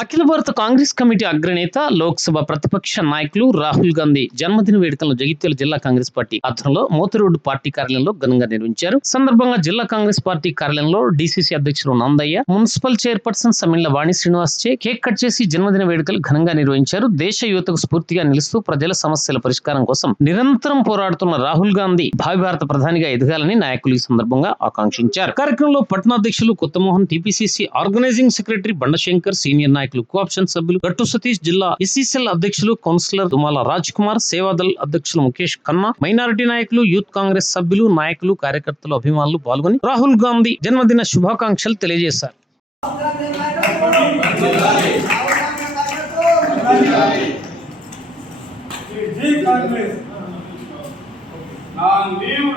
అఖిల భారత కాంగ్రెస్ కమిటీ అగ్రనేత లోక్సభ ప్రతిపక్ష నాయకులు రాహుల్ గాంధీ జన్మదిన వేడుకలను జగిత్యాల జిల్లా కాంగ్రెస్ పార్టీ ఆధ్వర్యంలో మోతిరోడ్డు పార్టీ కార్యాలయంలో ఘనంగా నిర్వహించారు. సందర్భంగా జిల్లా కాంగ్రెస్ పార్టీ కార్యాలయంలో డీసీసీ అధ్యక్షులు నందయ్య, మున్సిపల్ చైర్పర్సన్ సమ్మిళ్ల వాణి శ్రీనివాస్ చే కేక్ కట్ చేసి జన్మదిన వేడుకలు ఘనంగా నిర్వహించారు. దేశ యువతకు స్ఫూర్తిగా నిలుస్తూ ప్రజల సమస్యల పరిష్కారం కోసం నిరంతరం పోరాడుతున్న రాహుల్ గాంధీ భావి భారత ప్రధానిగా ఎదగాలని నాయకులు ఈ సందర్భంగా ఆకాంక్షించారు. కార్యక్రమంలో పట్టణాధ్యక్షులు Kottamohan, TPCC organising secretary Bandashankar, senior నాయకులు కోఆప్షన్ సభ్యులు గట్టు సతీష్, జిల్లా ఎస్సీసీఎల్ అధ్యక్షులు కౌన్సిలర్ తుమాల రాజ్ కుమార్, సేవాదల్ అధ్యక్షులు ముఖేష్ ఖన్నా, మైనారిటీ నాయకులు, యూత్ కాంగ్రెస్ సభ్యులు, నాయకులు, కార్యకర్తలు, అభిమానులు పాల్గొని రాహుల్ గాంధీ జన్మదిన శుభాకాంక్షలు తెలియజేశారు. Long live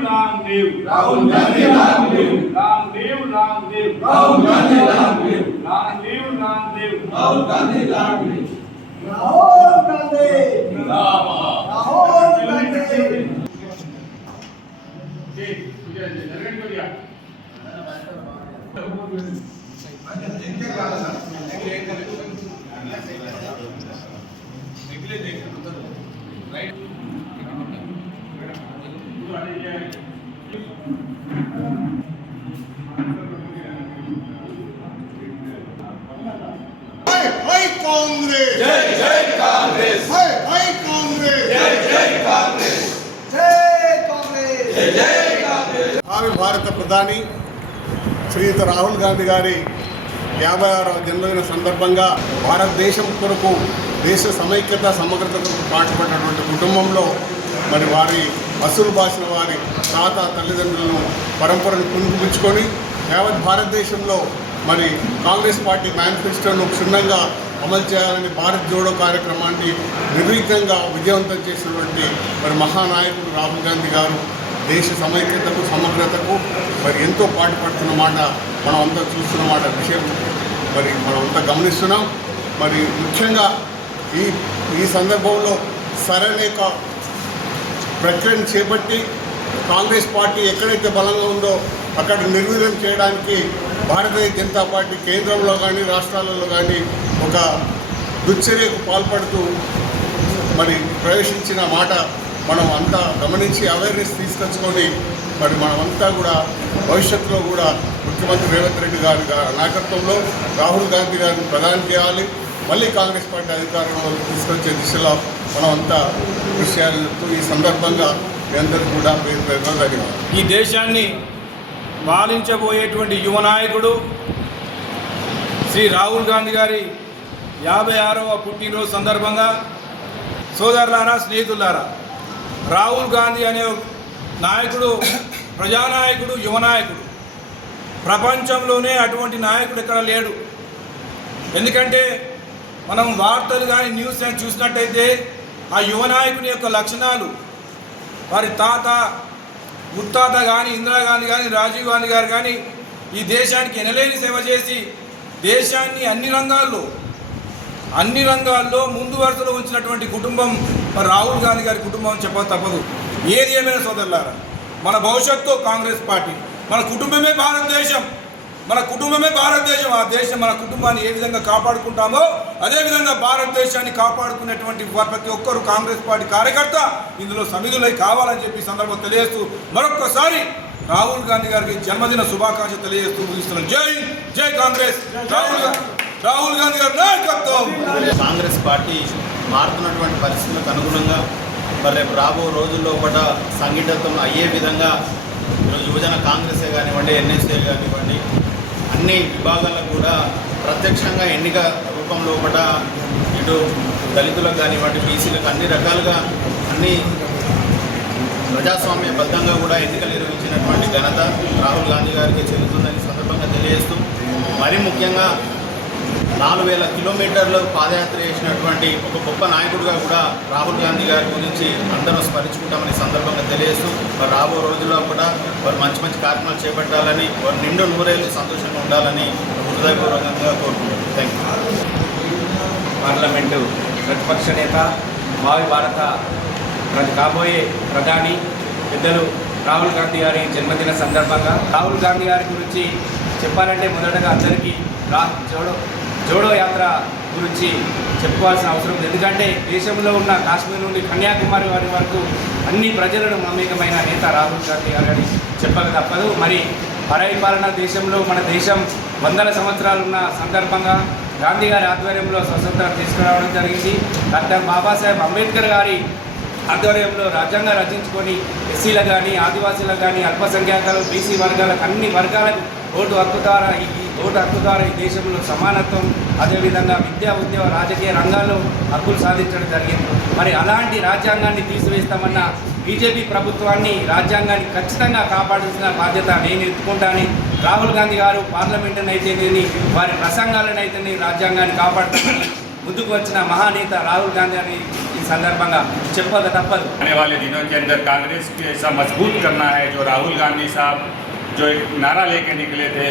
Rahul Gandhi, long live. Long live Rahul Gandhi, long live. Long live Rahul Gandhi, long live. Rahul Gandhi, Rahul Gandhi. जी, मुझे जरगन को दिया. Right. Hey Congress! Jai Jai Congress! Hey Congress! Jai Jai Congress! Jai Congress! Jai Jai Congress! భావి భారత ప్రధాని శ్రీయుత రాహుల్ గాంధీ గారి 56వ జన్మదిన సందర్భంగా భారతదేశం కొరకు దేశ సమైక్యత సమగ్రతకు పాటుపడినటువంటి కుటుంబంలో మరి వారి అసలు భాషల వారి తాత తల్లిదండ్రులను పరంపరను పుణుకుపుచ్చుకొని యావత్ భారతదేశంలో మరి కాంగ్రెస్ పార్టీ మేనిఫెస్టోను క్షుణ్ణంగా అమలు చేయాలని భారత్ జోడో కార్యక్రమాన్ని నిర్విఘ్నంగా విజయవంతం చేసినటువంటి మరి మహానాయకుడు రాహుల్ గాంధీ గారు దేశ సమైక్యతకు సమగ్రతకు మరి ఎంతో పాటుపడుతున్న మాట మనం అంతా చూస్తున్న మాట విషయం మరి మనం అంతా గమనిస్తున్నాం. మరి ముఖ్యంగా ఈ సందర్భంలో సరైన ప్రక్రియను చేపట్టి కాంగ్రెస్ పార్టీ ఎక్కడైతే బలంగా ఉందో అక్కడ నిర్వీర్యం చేయడానికి భారతీయ జనతా పార్టీ కేంద్రంలో కానీ రాష్ట్రాలలో కానీ ఒక దుశ్చర్యకు పాల్పడుతూ మరి ప్రవేశించిన మాట మనం అంతా గమనించి అవేర్నెస్ తీసుకొచ్చుకొని మరి మనమంతా కూడా భవిష్యత్తులో కూడా ముఖ్యమంత్రి రేవంత్ రెడ్డి గారి నాయకత్వంలో రాహుల్ గాంధీ గారిని ప్రధాని చేయాలి, మళ్ళీ కాంగ్రెస్ పార్టీ అధికారంలో తీసుకొచ్చే దిశలో మనమంతా కృషి చేయాలని చెప్తూ ఈ సందర్భంగా మీ అందరూ కూడా ధన్యవాదాలు. ఈ దేశాన్ని పాలించబోయేటువంటి యువ నాయకుడు శ్రీ రాహుల్ గాంధీ గారి 56వ పుట్టినరోజు సందర్భంగా సోదరులారా, స్నేహితులారా, రాహుల్ గాంధీ అనే నాయకుడు ప్రజానాయకుడు, యువ నాయకుడు. ప్రపంచంలోనే అటువంటి నాయకుడు ఎక్కడ లేడు. ఎందుకంటే మనం వార్తలు కానీ న్యూస్ కానీ చూసినట్టయితే ఆ యువ నాయకుని యొక్క లక్షణాలు, వారి తాత ముత్తాత కానీ, ఇందిరాగాంధీ కానీ, రాజీవ్ గాంధీ గారు కానీ ఈ దేశానికి ఎనలేని సేవ చేసి దేశాన్ని అన్ని రంగాల్లో ముందు వరుసలో ఉంచినటువంటి కుటుంబం మరి రాహుల్ గాంధీ గారి కుటుంబం చెప్పక తప్పదు. ఏది ఏమైనా సోదరులారా, మన భవిష్యత్తు కాంగ్రెస్ పార్టీ, మన కుటుంబమే భారతదేశం. ఆ దేశం మన కుటుంబాన్ని ఏ విధంగా కాపాడుకుంటామో అదేవిధంగా భారతదేశాన్ని కాపాడుకునేటువంటి ప్రతి ఒక్కరు కాంగ్రెస్ పార్టీ కార్యకర్త ఇందులో సమిధులై కావాలని చెప్పి సందర్భం తెలియజేస్తూ మరొక్కసారి రాహుల్ గాంధీ గారికి జన్మదిన శుభాకాంక్షలు తెలియజేస్తూ ముగిస్తున్నాం. జై జై కాంగ్రెస్! రాహుల్ గాంధీ గారి నాయకత్వం. కాంగ్రెస్ పార్టీ మారుతున్నటువంటి పరిస్థితులకు అనుగుణంగా మరి రేపు రాబో రోజుల్లో కూడా సంఘటితం అయ్యే విధంగా ఈరోజు యువజన కాంగ్రెసే కానివ్వండి, ఎన్ఎస్ఏలు కానివ్వండి, అన్ని విభాగాలకు కూడా ప్రత్యక్షంగా ఎన్నిక రూపంలో కూడా ఇటు దళితులకు కానివ్వండి, బీసీలకు అన్ని రకాలుగా అన్ని ప్రజాస్వామ్యబద్ధంగా కూడా ఎన్నికలు నిర్వహించినటువంటి ఘనత రాహుల్ గాంధీ గారికి చెందుతుందని సందర్భంగా తెలియజేస్తూ, మరీ ముఖ్యంగా 4000 కిలోమీటర్లు పాదయాత్ర చేసినటువంటి ఒక గొప్ప నాయకుడిగా కూడా రాహుల్ గాంధీ గారి గురించి అందరూ స్మరించుకుంటామని సందర్భంగా తెలియజేస్తూ మరి రాబో రోజుల్లో కూడా వారు మంచి కార్యక్రమాలు చేపట్టాలని, వారు నిండు నూరేళ్ళు సంతోషంగా ఉండాలని హృదయపూర్వకంగా కోరుకుంటున్నాను. Thank you. పార్లమెంటు ప్రతిపక్ష నేత, భావి భారత కాబోయే ప్రధాని పెద్దలు రాహుల్ గాంధీ గారి జన్మదిన సందర్భంగా రాహుల్ గాంధీ గారి గురించి చెప్పాలంటే మొదటగా అందరికీ జోడో యాత్ర గురించి చెప్పుకోవాల్సిన అవసరం ఉంది. ఎందుకంటే దేశంలో ఉన్న కాశ్మీర్ నుండి కన్యాకుమారి వారి వరకు అన్ని ప్రజలను మమేకమైన నేత రాహుల్ గాంధీ గారని చెప్పక తప్పదు. మరి పరిపాలన దేశంలో మన దేశం 100 సంవత్సరాలున్న సందర్భంగా గాంధీ గారి ఆధ్వర్యంలో స్వతంత్రం తీసుకురావడం జరిగింది. డాక్టర్ బాబాసాహెబ్ అంబేద్కర్ గారి ఆధ్వర్యంలో రాజ్యాంగం రచించుకొని ఎస్సీలకు కానీ ఆదివాసీలకు కానీ అల్పసంఖ్యాకులు బీసీ వర్గాలకు అన్ని వర్గాలకు ఓటు హక్కు ద్వారా ఈ దేశంలో సమానత్వం, అదేవిధంగా విద్యా ఉద్యోగ రాజకీయ రంగాల్లో హక్కులు సాధించడం జరిగింది. మరి అలాంటి రాజ్యాంగాన్ని తీసివేస్తామన్న బీజేపీ ప్రభుత్వాన్ని, రాజ్యాంగాన్ని ఖచ్చితంగా కాపాడాల్సిన బాధ్యత నేను ఎత్తుకుంటానని రాహుల్ గాంధీ గారు పార్లమెంటునైతేనేని వారి ప్రసంగాలనైతేనే రాజ్యాంగాన్ని కాపాడుతామని ముందుకు వచ్చిన మహానేత రాహుల్ గాంధీ అని ఈ సందర్భంగా చెప్పక తప్పదు. आने वाले दिनों के अंदर कांग्रेस के ऐसा मजबूत करना है जो राहुल गांधी साहब जो एक नारा लेके निकले थे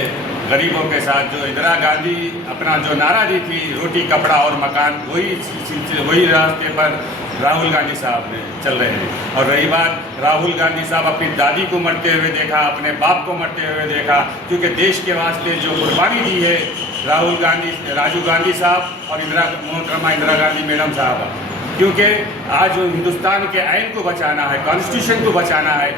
गरीबों के साथ, जो इंदिरा गांधी अपना जो नारा दी थी रोटी कपड़ा और मकान, वही रास्ते पर राहुल गांधी साहब ने चल रहे हैं। और रही बात, राहुल गांधी साहब अपनी दादी को मरते हुए देखा, अपने बाप को मरते हुए देखा, क्योंकि देश के वास्ते जो कुर्बानी दी है राजीव गांधी साहब और मोहतरमा इंदिरा गांधी मैडम साहब, क्योंकि आज हिंदुस्तान के आइन को बचाना है, कॉन्स्टिट्यूशन को बचाना है।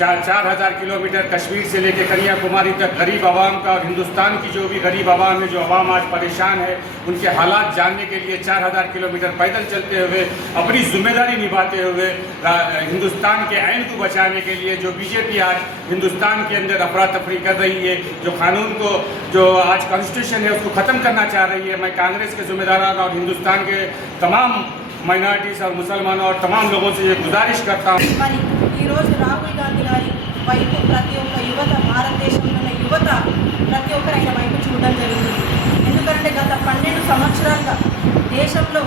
4,000 किलोमीटर कश्मीर से लेकर कन्याकुमारी तक गरीब आवाम का और हिंदुस्तान की जो भी गरीब आवाम है, जो आवाम आज परेशान है, उनके हालात जानने के लिए 4,000 किलोमीटर पैदल चलते हुए अपनी जिम्मेदारी निभाते हुए हिंदुस्तान के आइन को बचाने के लिए जो बीजेपी आज हिंदुस्तान के अंदर अफरा तफरी कर रही है, जो कानून को, जो आज कॉन्स्टिट्यूशन है उसको ख़त्म करना चाह रही है, मैं कांग्रेस के जिम्मेदारान और हिंदुस्तान के तमाम మైనారిటీస్ और मुसलमानों और तमाम लोगों से ये गुजारिश करता हूँ। మరి ఈరోజు రాహుల్ గాంధీ గారి వైపు ప్రతి ఒక్క యువత, భారతదేశంలో ఉన్న యువత ప్రతి ఒక్కరు ఆయన వైపు చూడడం జరిగింది. ఎందుకంటే గత 12 సంవత్సరాలుగా దేశంలో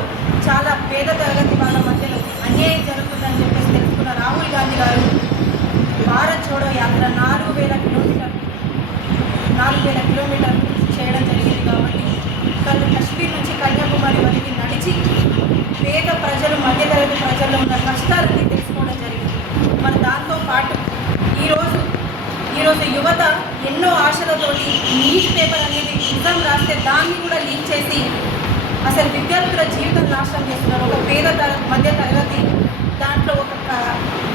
చాలా పేద తరగతి వాళ్ళ మధ్యలో అన్యాయం జరుగుతుందని చెప్పేసి తెలుసుకున్న రాహుల్ గాంధీ గారు భారత్ జోడో యాత్ర 4,000 కిలోమీటర్లు చేయడం జరిగింది. కాబట్టి కశ్మీర్ నుంచి కన్యాకుమారి వరకు నడిచి పేద ప్రజలు, మధ్యతరగతి ప్రజల్లో ఉన్న కష్టాలన్నీ తెలుసుకోవడం జరిగింది. మరి దాంతో పాటు ఈరోజు యువత ఎన్నో ఆశలతోటి నీట్ పేపర్ అనేది నిజం రాస్తే దాన్ని కూడా లీక్ చేసి అసలు విద్యార్థుల జీవితం నాశనం చేస్తున్నారు. ఒక పేద మధ్య తరగతి దాంట్లో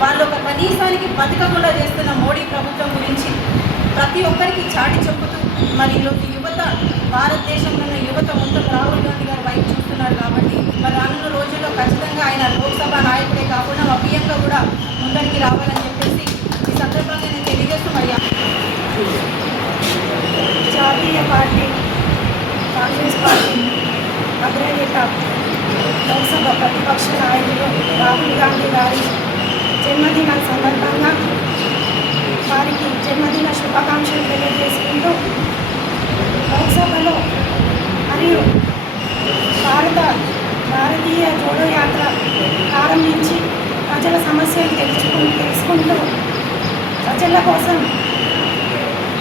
వాళ్ళు ఒక కనీసానికి బతకకుండా చేస్తున్న మోడీ ప్రభుత్వం గురించి ప్రతి ఒక్కరికి చాటి చెప్పుతూ మరి ఈరోజు యువత, భారతదేశంలో ఉన్న యువత మొత్తం రాహుల్ గాంధీ గారి వైపు చూస్తున్నారు. కాబట్టి మరి రానున్న రోజుల్లో ఖచ్చితంగా ఆయన లోక్సభ నాయకుడే కాకుండా మా పిఎంగా కూడా ముందరికి రావాలని చెప్పేసి ఈ సందర్భంగా నేను తెలియజేస్తూ మరి జాతీయ పార్టీ కాంగ్రెస్ పార్టీ అగ్రనేత లోక్సభ ప్రతిపక్ష నాయకులు రాహుల్ గాంధీ గారి జన్మదిన సందర్భంగా వారికి జన్మదిన శుభాకాంక్షలు తెలియజేసుకుంటూ లోక్సభలో మరియు భారతీయ జోడో యాత్ర ప్రారంభించి ప్రజల సమస్యలు తెలుసుకుంటూ ప్రజల కోసం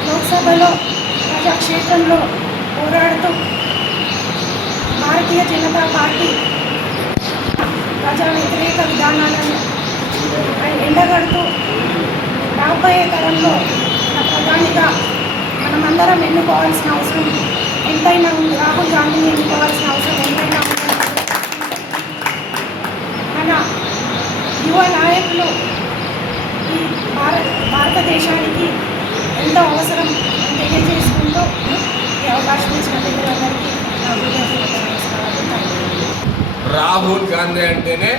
లోక్సభలో ప్రజాక్షేత్రంలో పోరాడుతూ భారతీయ జనతా పార్టీ ప్రజా వ్యతిరేక విధానాలను ఎండగడుతూ రాబోయే తరంలో ప్రధానిగా మనమందరం ఎన్నుకోవాల్సిన అవసరం ఎంతైనా ఉంది. రాహుల్ గాంధీని ఎన్నుకోవాల్సిన అవసరం ఎంతైనా ఉంది. మన యువ నాయకులు ఈ భారతదేశానికి ఎంతో అవసరం తెలియజేసుకుంటూ ఈ అవకాశం ఇచ్చిన అందరికీ రాహుల్ గాంధీ అంటేనే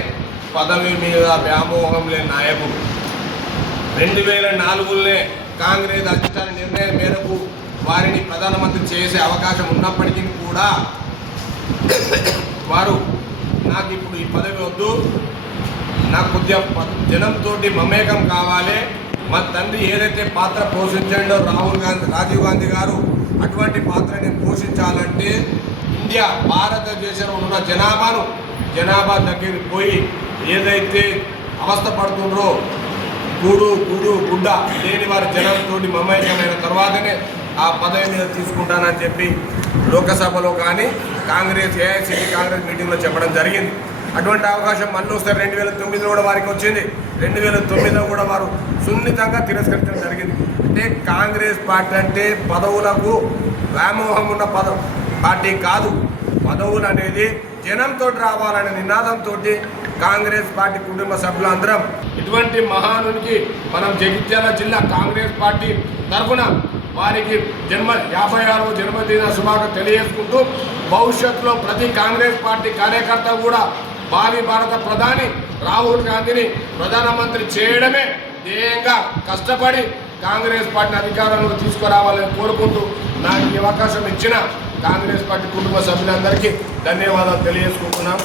పదవి మీద వ్యామోహం లేని నాయకుడు. 2004లోనే కాంగ్రెస్ అధిష్టాన నిర్ణయం మేరకు వారిని ప్రధానమంత్రి చేసే అవకాశం ఉన్నప్పటికీ కూడా వారు నాకు ఇప్పుడు ఈ పదవి వద్దు, నాకు కొద్దిగా జనంతో మమేకం కావాలి, మా తండ్రి ఏదైతే పాత్ర పోషించాడో రాజీవ్ గాంధీ గారు అటువంటి పాత్రని పోషించాలంటే ఇండియా, భారతదేశంలో ఉన్న జనాభా దగ్గరికి పోయి ఏదైతే అవస్థ పడుతుండ్రో గుడ్డ లేని వారి జనంతో మమేకమైన తర్వాతనే ఆ పదవి మీద తీసుకుంటానని చెప్పి లోకసభలో కానీ కాంగ్రెస్ ఏఐసిసి కాంగ్రెస్ మీటింగ్లో చెప్పడం జరిగింది. అటువంటి అవకాశం మళ్ళీ వస్తే 2009లో కూడా వారికి వచ్చింది. 2009లో కూడా వారు సున్నితంగా తిరస్కరించడం జరిగింది. అంటే కాంగ్రెస్ పార్టీ అంటే పదవులకు వ్యామోహం ఉన్న పార్టీ కాదు. పదవులు అనేది జనంతో రావాలనే నినాదంతో కాంగ్రెస్ పార్టీ కుటుంబ సభ్యులందరం ఇటువంటి మహానునికి మనం జగిత్యాల జిల్లా కాంగ్రెస్ పార్టీ తరఫున వారికి 56వ జన్మదిన శుభాకాంక్షలు తెలియజేసుకుంటూ భవిష్యత్తులో ప్రతి కాంగ్రెస్ పార్టీ కార్యకర్త కూడా భావి భారత ప్రధాని రాహుల్ గాంధీని ప్రధానమంత్రి చేయడమే ధ్యేయంగా కష్టపడి కాంగ్రెస్ పార్టీని అధికారంలో తీసుకురావాలని కోరుకుంటూ నాకు ఈ అవకాశం ఇచ్చిన కాంగ్రెస్ పార్టీ కుటుంబ సభ్యులందరికీ ధన్యవాదాలు తెలియజేసుకుంటున్నాం.